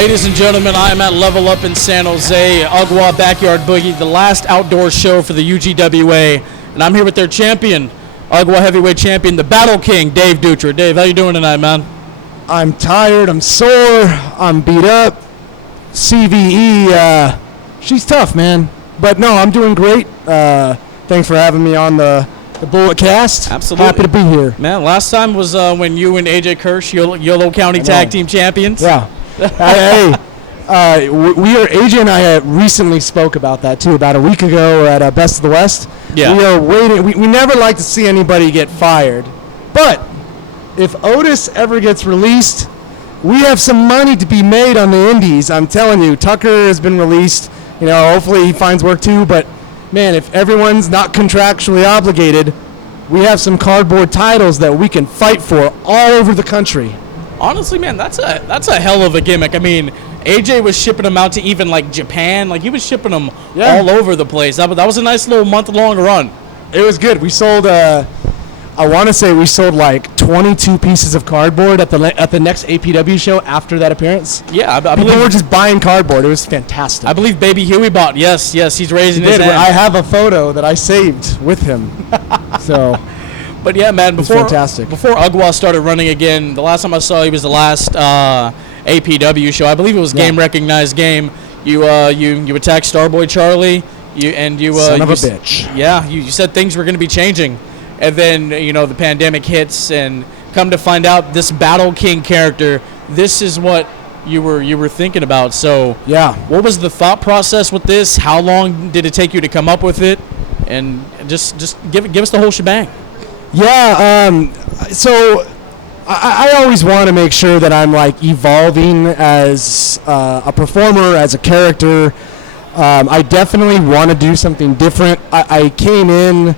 Ladies and gentlemen, I am at Level Up in San Jose, UGWA Backyard Boogie, the last outdoor show for the UGWA, and I'm here with their champion, UGWA Heavyweight Champion, the Battle King, Dave Dutra. Dave, how you doing tonight, man? I'm tired, I'm sore, I'm beat up. CVE, she's tough, man. But no, I'm doing great. Thanks for having me on the Bullet Cast. Absolutely. Happy to be here. Man, last time was when you and AJ Kirsch, Yolo County Tag Team Champions. Yeah. Hey, AJ and I recently spoke about that too, about a week ago at Best of the West. Yeah. We are waiting. We never like to see anybody get fired. But if Otis ever gets released, we have some money to be made on the indies. I'm telling you, Tucker has been released. You know, hopefully he finds work too. But, man, if everyone's not contractually obligated, we have some cardboard titles that we can fight for all over the country. Honestly, man, that's a hell of a gimmick. I mean, AJ was shipping them out to even, like, Japan. Like, he was shipping them all over the place. That was a nice little month-long run. It was good. We sold, I want to say we sold, like, 22 pieces of cardboard at the next APW show after that appearance. Yeah, I People believe were just buying cardboard. It was fantastic. I believe Baby Huey bought. Yes, he's raising his hand. I have a photo that I saved with him. So... But yeah, man, before UGWA started running again, the last time I saw you was the last APW show. I believe it was Game Recognized Game. You attacked Starboy Charlie. Son of a bitch. Yeah, you said things were going to be changing, and then the pandemic hits, and come to find out this Battle King character. This is what you were thinking about. So yeah, what was the thought process with this? How long did it take you to come up with it? And just give us the whole shebang. Yeah, so I always want to make sure that I'm like evolving as a performer, as a character. I definitely want to do something different. I came in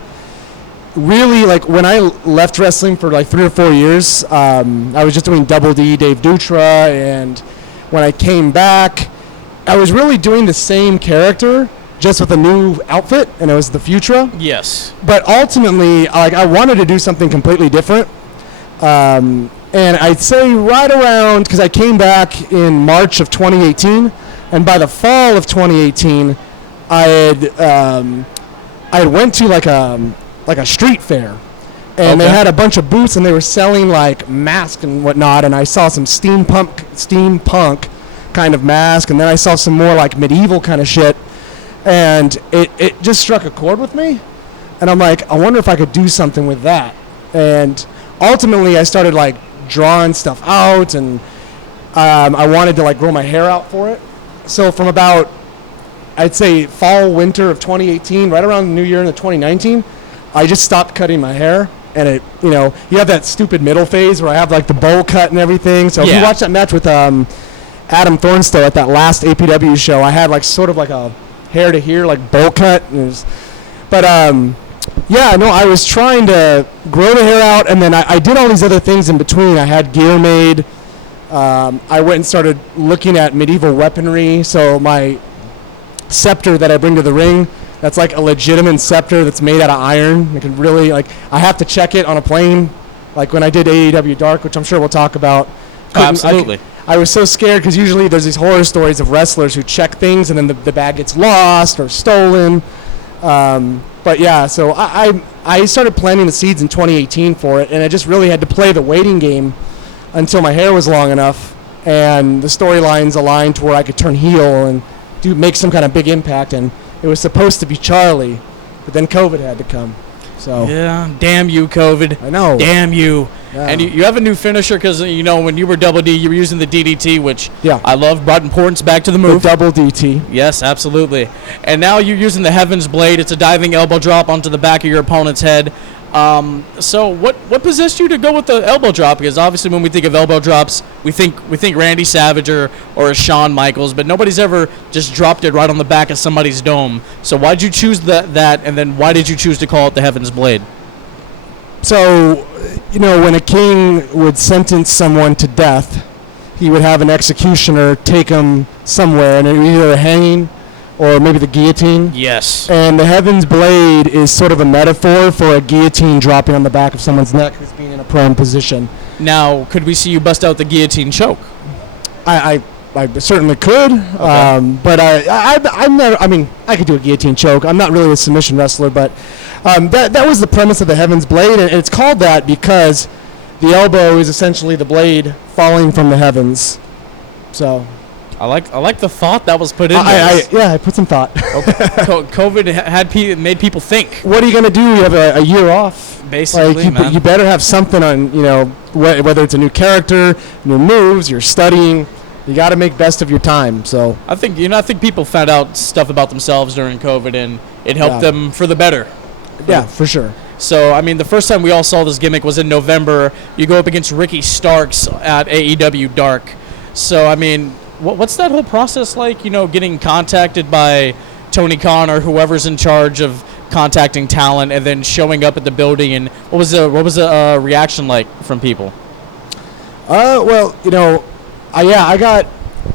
really like when I left wrestling for like 3 or 4 years, I was just doing Double D, Dave Dutra, and when I came back, I was really doing the same character, just with a new outfit, and it was the Futura. Yes. But ultimately, like, I wanted to do something completely different. And I'd say right around, because I came back in March of 2018, and by the fall of 2018, I had went to like a street fair, and they had a bunch of booths, and they were selling like masks and whatnot, and I saw some steampunk kind of mask, and then I saw some more like medieval kind of shit. And it just struck a chord with me. And I'm like, I wonder if I could do something with that. And ultimately, I started, like, drawing stuff out. And I wanted to, like, grow my hair out for it. So from about, I'd say, fall, winter of 2018, right around the new year into 2019, I just stopped cutting my hair. And you have that stupid middle phase where I have, like, the bowl cut and everything. So if you watch that match with Adam Thornstowe at that last APW show, I had, like, sort of like a hair to here, like bowl cut. I was trying to grow the hair out, and then I did all these other things in between. I had gear made. I went and started looking at medieval weaponry. So my scepter that I bring to the ring, that's like a legitimate scepter that's made out of iron. It can really, like, I have to check it on a plane, like when I did AEW Dark, which I'm sure we'll talk about. Absolutely. I was so scared because usually there's these horror stories of wrestlers who check things and then the bag gets lost or stolen. So I started planting the seeds in 2018 for it, and I just really had to play the waiting game until my hair was long enough and the storylines aligned to where I could turn heel and make some kind of big impact. And it was supposed to be Charlie, but then COVID had to come. So yeah, damn you, COVID. I know. Damn you. Yeah. And you have a new finisher because, when you were Double D, you were using the DDT, which I love, brought importance back to the move. The double DT. Yes, absolutely. And now you're using the Heaven's Blade. It's a diving elbow drop onto the back of your opponent's head. So what possessed you to go with the elbow drop? Because obviously when we think of elbow drops, we think Randy Savage or Shawn Michaels, but nobody's ever just dropped it right on the back of somebody's dome. So why'd you choose that, and then why did you choose to call it the Heaven's Blade? So, when a king would sentence someone to death, he would have an executioner take him somewhere, and it would either hanging or maybe the guillotine. Yes. And the Heaven's Blade is sort of a metaphor for a guillotine dropping on the back of someone's neck who's being in a prone position. Now, could we see you bust out the guillotine choke? I I certainly could, Okay. but I'm never. I mean, I could do a guillotine choke. I'm not really a submission wrestler, but that was the premise of the Heaven's Blade, and it's called that because the elbow is essentially the blade falling from the heavens. So I like the thought that was put in there. I put some thought. COVID made people think. What are you gonna do? You have a year off. Basically, like man. you better have something on. Whether it's a new character, new moves, you're studying. You got to make best of your time. So I think people found out stuff about themselves during COVID, and it helped them for the better. Yeah, for sure. So, I mean, the first time we all saw this gimmick was in November. You go up against Ricky Starks at AEW Dark. So, I mean, what's that whole process like? Getting contacted by Tony Khan or whoever's in charge of contacting talent, and then showing up at the building. And what was the reaction like from people? Well, I got,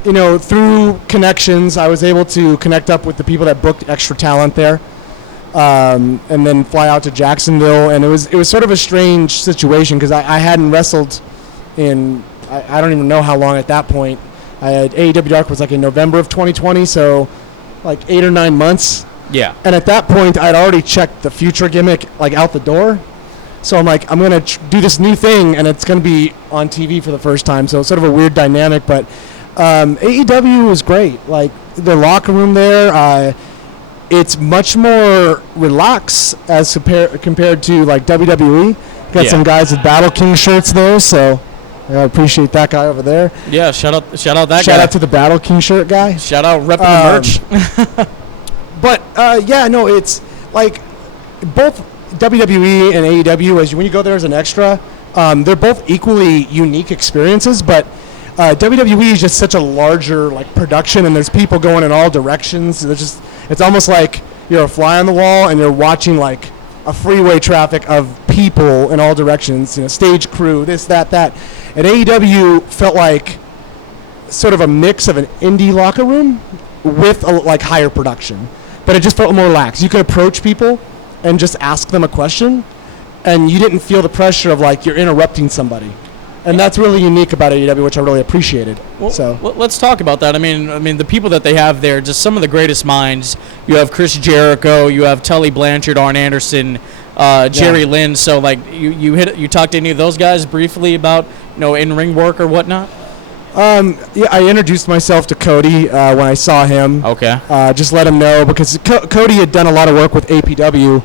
through connections, I was able to connect up with the people that booked Extra Talent there, and then fly out to Jacksonville. And it was sort of a strange situation because I hadn't wrestled in, I don't even know how long at that point. I had AEW Dark was like in November of 2020, so like 8 or 9 months. Yeah. And at that point, I'd already checked the future gimmick like out the door. So I'm like, I'm going to do this new thing, and it's going to be on TV for the first time. So it's sort of a weird dynamic, but AEW was great. Like, the locker room there, it's much more relaxed as compared to, like, WWE. Got some guys with Battle King shirts there, so I appreciate that guy over there. Yeah, shout out that guy. Shout out to the Battle King shirt guy. Shout out repping the merch. But, it's, like, both WWE and AEW, when you go there as an extra, they're both equally unique experiences, but WWE is just such a larger like production, and there's people going in all directions. It's almost like you're a fly on the wall and you're watching like a freeway traffic of people in all directions, stage crew, this, that. And AEW felt like sort of a mix of an indie locker room with like higher production, but it just felt more relaxed. You could approach people and just ask them a question, and you didn't feel the pressure of like you're interrupting somebody, and that's really unique about AEW, which I really appreciated. Well, let's talk about that. I mean, the people that they have there, just some of the greatest minds. You have Chris Jericho, you have Tully Blanchard, Arn Anderson, Jerry Lynn. So like you talked to any of those guys briefly about in-ring work or whatnot? I introduced myself to Cody when I saw him. Okay. Just let him know because Cody had done a lot of work with APW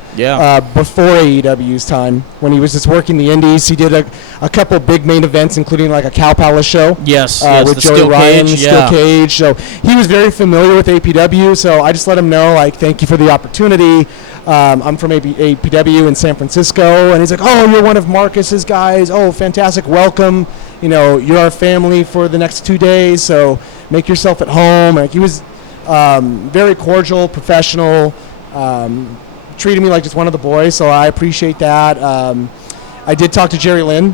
before AEW's time when he was just working the indies. He did a couple big main events, including like a Cow Palace show. Yes, with Joey Ryan, Steel Cage. So he was very familiar with APW. So I just let him know, like, thank you for the opportunity. I'm from APW in San Francisco, and he's like, oh, you're one of Marcus's guys. Oh, fantastic, welcome. You're our family for the next 2 days, so make yourself at home. Like, he was very cordial, professional, treated me like just one of the boys, so I appreciate that. I did talk to Jerry Lynn.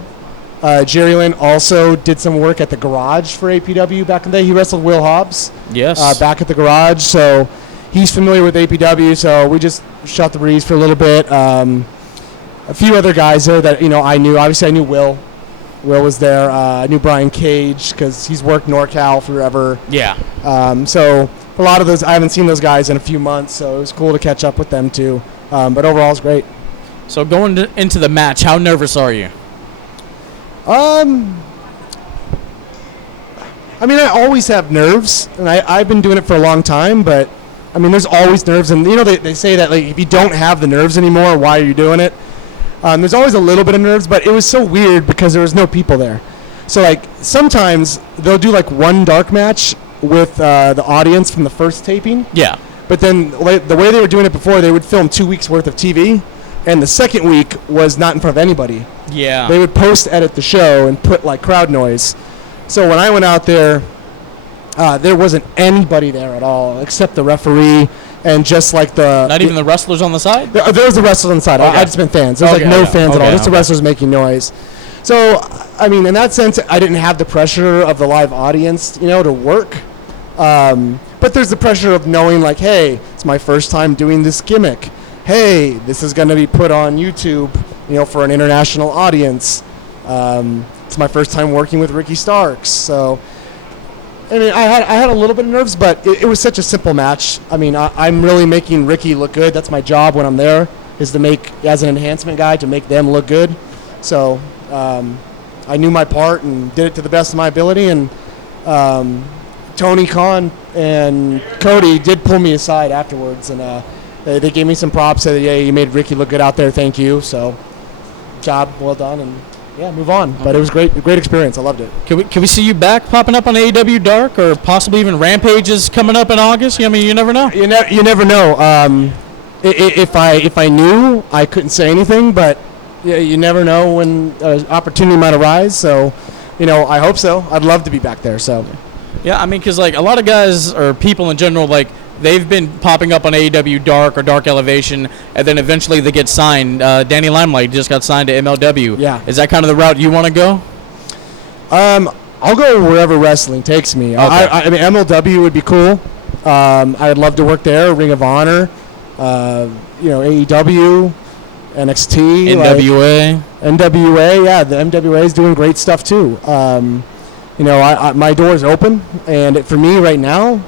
Jerry Lynn also did some work at the Garage for APW back in the day. He wrestled Will Hobbs back at the Garage, so he's familiar with APW, so we just shot the breeze for a little bit. A few other guys there that I knew. Obviously, I knew Will. Will was there. I knew Brian Cage because he's worked NorCal forever. Yeah. So a lot of those, I haven't seen those guys in a few months, so it was cool to catch up with them too. But overall, it's great. So going into the match, how nervous are you? I mean, I always have nerves, and I've been doing it for a long time, but I mean, there's always nerves, and they say that like if you don't have the nerves anymore, why are you doing it? There's always a little bit of nerves, but it was so weird because there was no people there. So like sometimes they'll do like one dark match with the audience from the first taping. Yeah. But then the way they were doing it before, they would film 2 weeks worth of TV, and the second week was not in front of anybody. Yeah. They would post-edit the show and put like crowd noise. So when I went out there, there wasn't anybody there at all except the referee. And just like not even the wrestlers on the side? There was the wrestlers on the side. Okay. I just meant fans. There's no fans at all. Just the wrestlers making noise. So, I mean, in that sense, I didn't have the pressure of the live audience, to work. But there's the pressure of knowing, like, hey, it's my first time doing this gimmick. Hey, this is going to be put on YouTube, for an international audience. It's my first time working with Ricky Starks. So I mean, I had a little bit of nerves, but it was such a simple match. I mean, I'm really making Ricky look good. That's my job when I'm there, is to make, as an enhancement guy, to make them look good. So I knew my part and did it to the best of my ability. And Tony Khan and Cody did pull me aside afterwards, and they gave me some props. Said, "Yeah, you made Ricky look good out there. Thank you." So, job well done, and yeah, move on. But it was great experience. I loved it. Can we see you back popping up on AEW Dark, or possibly even Rampage is coming up in August? I mean, you never know. You never know. If I knew, I couldn't say anything, but yeah, you never know when an opportunity might arise. So, I hope so. I'd love to be back there. So, yeah, I mean, because like a lot of guys or people in general, like they've been popping up on AEW Dark or Dark Elevation, and then eventually they get signed. Danny Limelight just got signed to MLW. Yeah. Is that kind of the route you want to go? I'll go wherever wrestling takes me. Okay. I mean, MLW would be cool. I'd love to work there. Ring of Honor, AEW, NXT, NWA. NWA, yeah, the MWA is doing great stuff too. My door is open, and for me right now,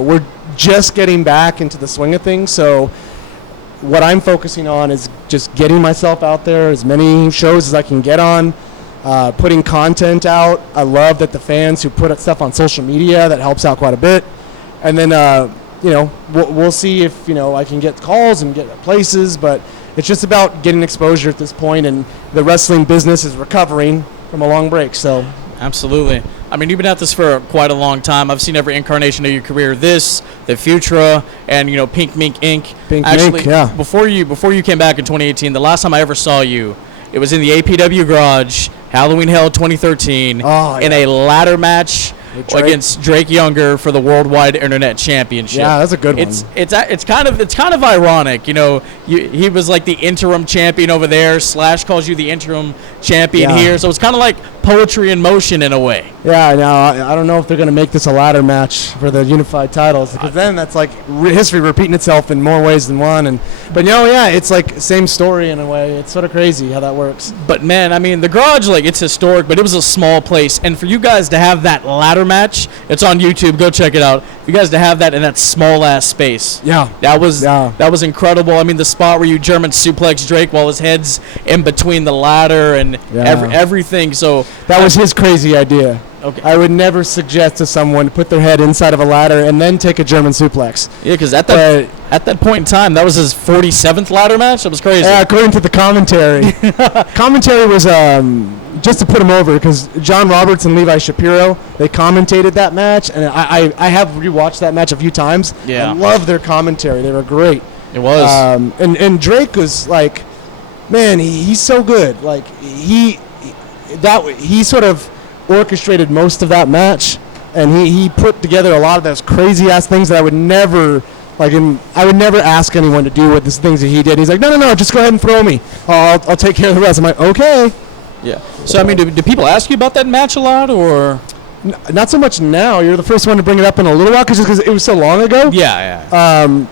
we're just getting back into the swing of things. So what I'm focusing on is just getting myself out there, as many shows as I can get on, putting content out. I love that the fans who put stuff on social media, that helps out quite a bit. And then, we'll see if, I can get calls and get places, but it's just about getting exposure at this point, and the wrestling business is recovering from a long break, so. Absolutely. I mean, you've been at this for quite a long time. I've seen every incarnation of your career. This, the Futura, and Pink Mink Inc. Pink Actually, Mink, yeah. Before you came back in 2018, the last time I ever saw you, it was in the APW Garage, Halloween Hell 2013, in a ladder match against Drake Younger for the Worldwide Internet Championship. Yeah, that's a good one. It's kind of ironic, he was like the interim champion over there. Slash calls you the interim champion here, so it's kind of like poetry in motion in a way. Yeah, now I don't know if they're going to make this a ladder match for the unified titles, because then that's like history repeating itself in more ways than one. But it's like same story in a way. It's sort of crazy how that works. But man, I mean, the Garage, like, it's historic, but it was a small place, and for you guys to have that ladder match, it's on YouTube. Go check it out. For you guys to have that in that small ass space, that was incredible. I mean, the spot where you German suplex Drake while his head's in between the ladder and everything. So that was his crazy idea. Okay. I would never suggest to someone to put their head inside of a ladder and then take a German suplex. Yeah, because at that point in time, that was his 47th ladder match. That was crazy. Yeah, according to the commentary. Commentary was just to put him over, because John Roberts and Levi Shapiro, they commentated that match, and I have rewatched that match a few times. Yeah. I love their commentary. They were great. It was. And Drake was like, man, he's so good. Like he sort of orchestrated most of that match, and he put together a lot of those crazy ass things that I would never ask anyone to do with the things that he did. He's like, no, just go ahead and throw me. I'll take care of the rest. I'm like, okay. Yeah. So I mean, do people ask you about that match a lot, or? Not so much now. You're the first one to bring it up in a little while, because it was so long ago. Yeah.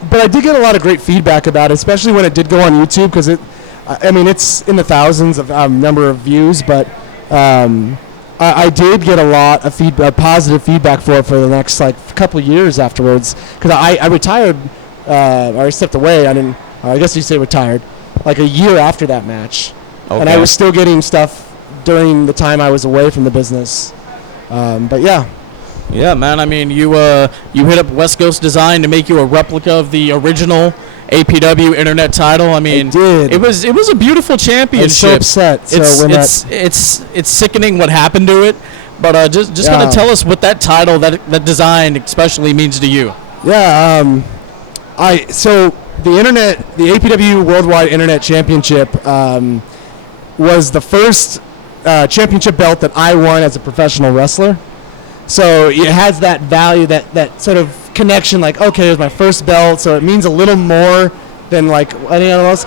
But I did get a lot of great feedback about it, especially when it did go on YouTube, because it's in the thousands of number of views, but I did get a lot of positive feedback for it for the next couple years afterwards, because I retired, or I stepped away. I guess you say retired, like a year after that match, and I was still getting stuff during the time I was away from the business. But yeah. Yeah, man. I mean, you hit up West Coast Design to make you a replica of the original APW Internet title. I mean, it was a beautiful championship. I'm so upset. It's sickening what happened to it. But just kind of tell us what that title, that design especially, means to you. Yeah. So the APW Worldwide Internet Championship was the first championship belt that I won as a professional wrestler. So it has that value, that sort of connection, like, okay, it was my first belt, so it means a little more than like anything else.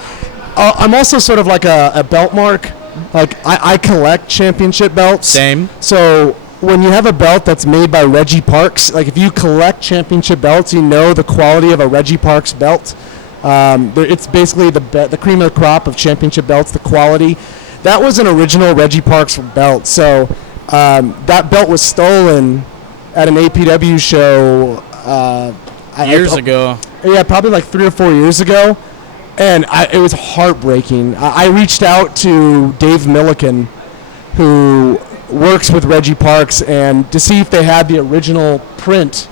I'm also sort of like a belt mark. Like I collect championship belts. Same. So when you have a belt that's made by Reggie Parks, like if you collect championship belts, you know the quality of a Reggie Parks belt. It's basically the cream of the crop of championship belts, the quality. That was an original Reggie Parks belt. So that belt was stolen at an APW show Years ago. Yeah, probably like 3 or 4 years ago. And it was heartbreaking. I reached out to Dave Milliken, who works with Reggie Parks, and to see if they had the original print.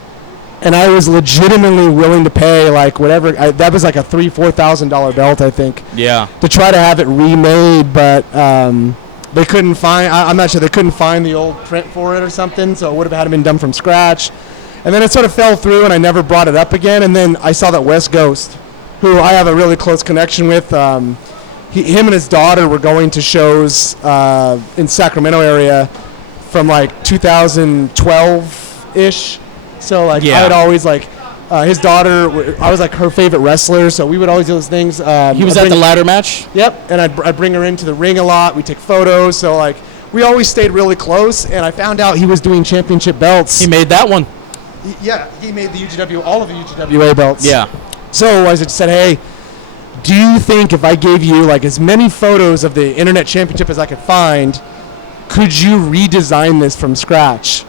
And I was legitimately willing to pay like whatever. That was like a $3,000-$4,000 belt, I think. Yeah. To try to have it remade, but they couldn't find. I'm not sure they couldn't find the old print for it or something. So it would have had to been done from scratch. And then it sort of fell through, and I never brought it up again. And then I saw that West Ghost, who I have a really close connection with, him and his daughter were going to shows in Sacramento area from like 2012-ish. So like I would always like his daughter. I was like her favorite wrestler, so we would always do those things. He was at the ladder match. Yep, and I'd bring her into the ring a lot. We take photos, so like we always stayed really close. And I found out he was doing championship belts. He made that one. He made the UGW, all of the UGWA belts. Yeah. So I just said, hey, do you think if I gave you like as many photos of the Internet Championship as I could find, could you redesign this from scratch?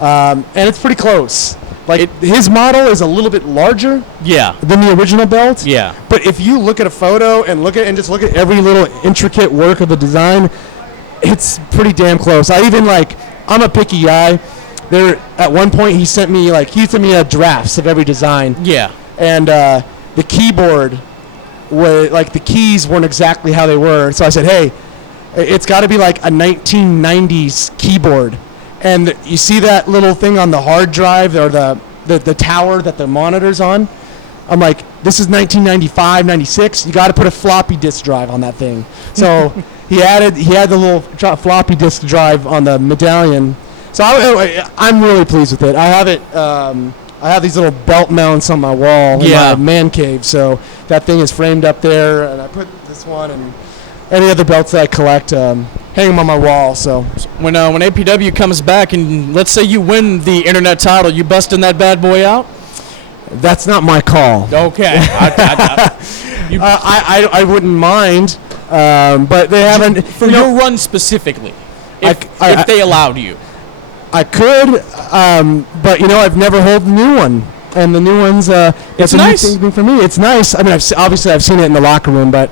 And it's pretty close. Like his model is a little bit larger than the original belt. Yeah. But if you look at a photo and just look at every little intricate work of the design, it's pretty damn close. I'm a picky guy. There at one point he sent me drafts of every design. Yeah. And the keyboard was like the keys weren't exactly how they were. So I said, hey, it's got to be like a 1990s keyboard. And you see that little thing on the hard drive or the tower that the monitor's on? I'm like, this is 1995, 96. You got to put a floppy disk drive on that thing. So he had the little floppy disk drive on the medallion. So I'm really pleased with it. I have it. I have these little belt mounts on my wall in my man cave. So that thing is framed up there, and I put this one and any other belts that I collect, hang them on my wall. So when APW comes back and let's say you win the internet title, you busting that bad boy out? That's not my call. Okay. I wouldn't mind, but they haven't for your run specifically. If they allowed you, I could, but I've never held the new one, and the new one's it's nice. New thing for me. It's nice. I mean, I've seen it in the locker room, but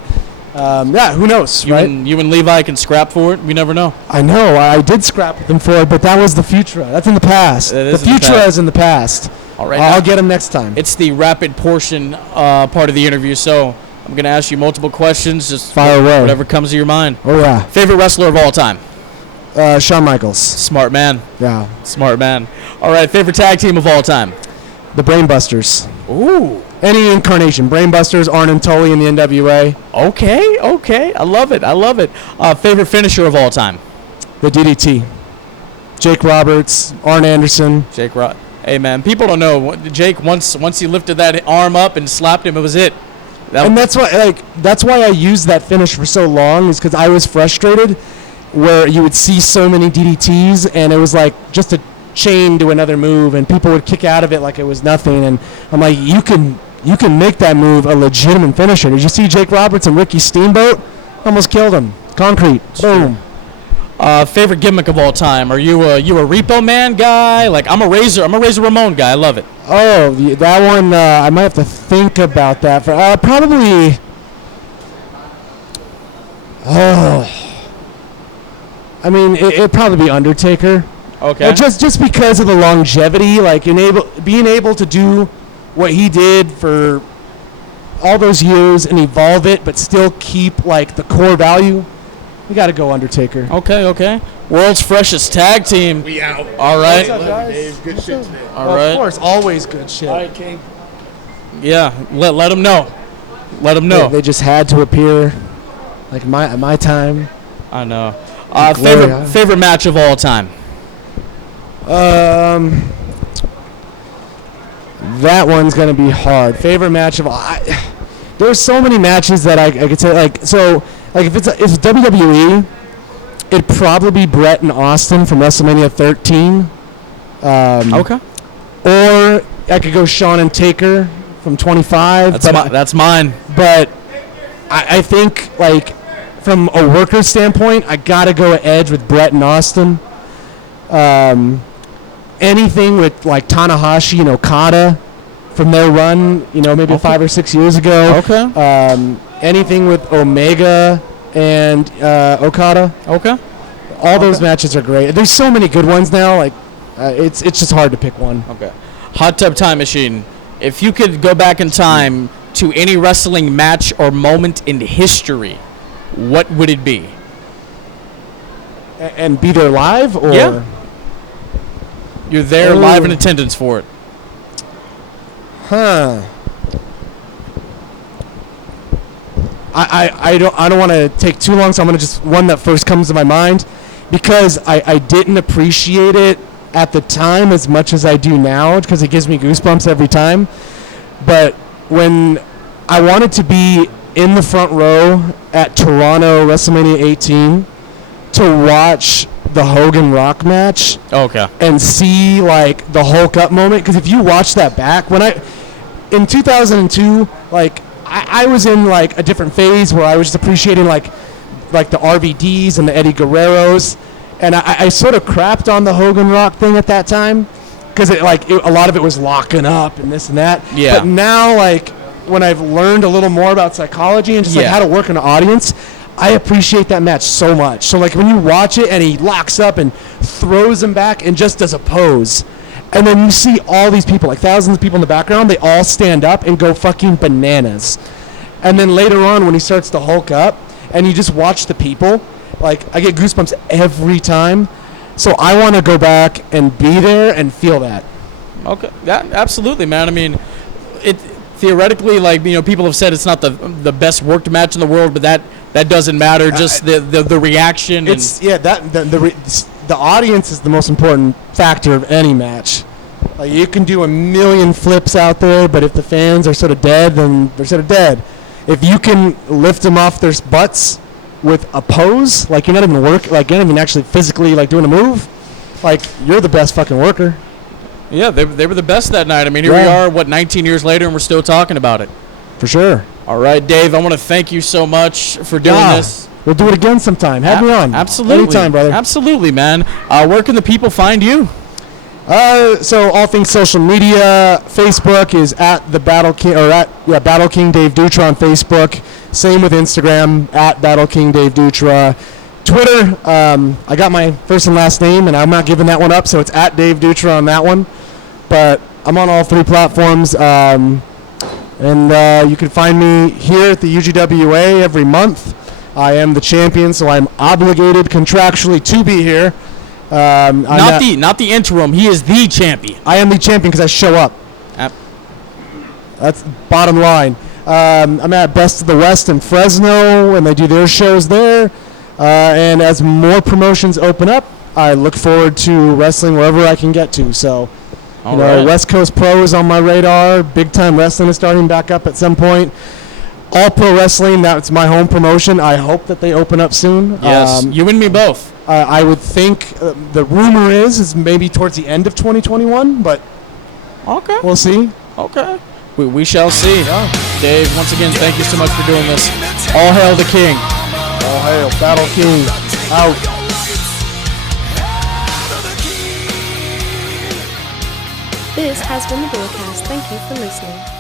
who knows, right? You and Levi can scrap for it. We never know. I know. I did scrap with him for it, but that was the Futura. That's in the past. The Futura is in the past. All right. I'll get him next time. It's the rapid portion part of the interview, so I'm going to ask you multiple questions. Just fire away. Whatever comes to your mind. Oh, yeah. Favorite wrestler of all time? Shawn Michaels. Smart man. Yeah. Smart man. All right. Favorite tag team of all time? The Brainbusters. Ooh. Any incarnation. Brainbusters, Arn and Tully in the NWA. Okay. I love it. Favorite finisher of all time? The DDT. Jake Roberts, Arn Anderson. Hey, man, people don't know. Jake, once he lifted that arm up and slapped him, it was it. That's why I used that finish for so long, is because I was frustrated where you would see so many DDTs, and it was like just a chain to another move, and people would kick out of it like it was nothing. And I'm like, you can make that move a legitimate finisher. Did you see Jake Roberts and Ricky Steamboat? Almost killed him. Concrete. Boom. Favorite gimmick of all time? Are you a Repo Man guy? Like I'm a Razor Ramon guy. I love it. Oh, that one. I might have to think about that. For probably. Oh. I mean, it'd probably be Undertaker. Okay. Just because of the longevity, like being able to do what he did for all those years and evolve it, but still keep like the core value. You got to go Undertaker. Okay. World's freshest tag team. We out. All right. What's up, guys? Dave, good shit today. All right. Of course, always good shit. All right, King. Yeah, let them know. Let them know. They just had to appear, like my time. I know. Favorite match of all time. That one's gonna be hard. Favorite match of all. There's so many matches that I could say if it's WWE, it'd probably be Brett and Austin from WrestleMania 13. Okay. Or I could go Shawn and Taker from 25. That's mine. But I think from a worker standpoint, I gotta go Edge with Brett and Austin. anything with like Tanahashi and Okada from their run, maybe 5 or 6 years ago. Okay. Anything with Omega and Okada. Okay. All those matches are great. There's so many good ones now. Like, it's just hard to pick one. Okay. Hot Tub Time Machine. If you could go back in time to any wrestling match or moment in history, what would it be? And be there live, or yeah. You're there live in attendance for it. Huh. I don't want to take too long, so I'm gonna just one that first comes to my mind, because I didn't appreciate it at the time as much as I do now, because it gives me goosebumps every time. But when I wanted to be in the front row at Toronto WrestleMania 18 to watch the Hogan Rock match, okay, and see like the Hulk up moment, because if you watch that back, in 2002, like I was in like a different phase where I was just appreciating like the RVDs and the Eddie Guerreros, and I sort of crapped on the Hogan Rock thing at that time, because a lot of it was locking up and this and that. Yeah. But now, like, when I've learned a little more about psychology and just like how to work an audience, I appreciate that match so much. So like when you watch it and he locks up and throws him back and just does a pose, and then you see all these people, like thousands of people in the background, they all stand up and go fucking bananas. And then later on when he starts to Hulk up and you just watch the people, like I get goosebumps every time. So I want to go back and be there and feel that. Okay. Yeah, absolutely, man. I mean, it theoretically, like, people have said it's not the best worked match in the world, but that doesn't matter. Just the reaction. It's the audience is the most important factor of any match. Like, you can do a million flips out there, but if the fans are sort of dead, then they're sort of dead. If you can lift them off their butts with a pose, like you're not even actually physically like doing a move, like you're the best fucking worker. Yeah, they were the best that night. I mean, here we are, 19 years later, and we're still talking about it. For sure. All right, Dave, I want to thank you so much for doing this. We'll do it again sometime. Have me on. Absolutely. Anytime, brother. Absolutely, man. Where can the people find you? So all things social media, Facebook is at the Battle King, or Battle King Dave Dutra on Facebook. Same with Instagram, at Battle King Dave Dutra. Twitter, I got my first and last name, and I'm not giving that one up, so it's at Dave Dutra on that one. But I'm on all three platforms, and you can find me here at the UGWA every month. I am the champion, so I'm obligated contractually to be here. Not the interim. He is the champion. I am the champion because I show up. That's bottom line. I'm at Best of the West in Fresno, and they do their shows there. And as more promotions open up, I look forward to wrestling wherever I can get to. So, West Coast Pro is on my radar. Big Time Wrestling is starting back up at some point. All Pro Wrestling, that's my home promotion. I hope that they open up soon. Yes, you and me both. I would think the rumor is maybe towards the end of 2021, but okay, we'll see. Okay, we shall see. Yeah. Dave, once again, thank you so much for doing this. All hail the king. All hail Battle King. Out. This has been the broadcast. Thank you for listening.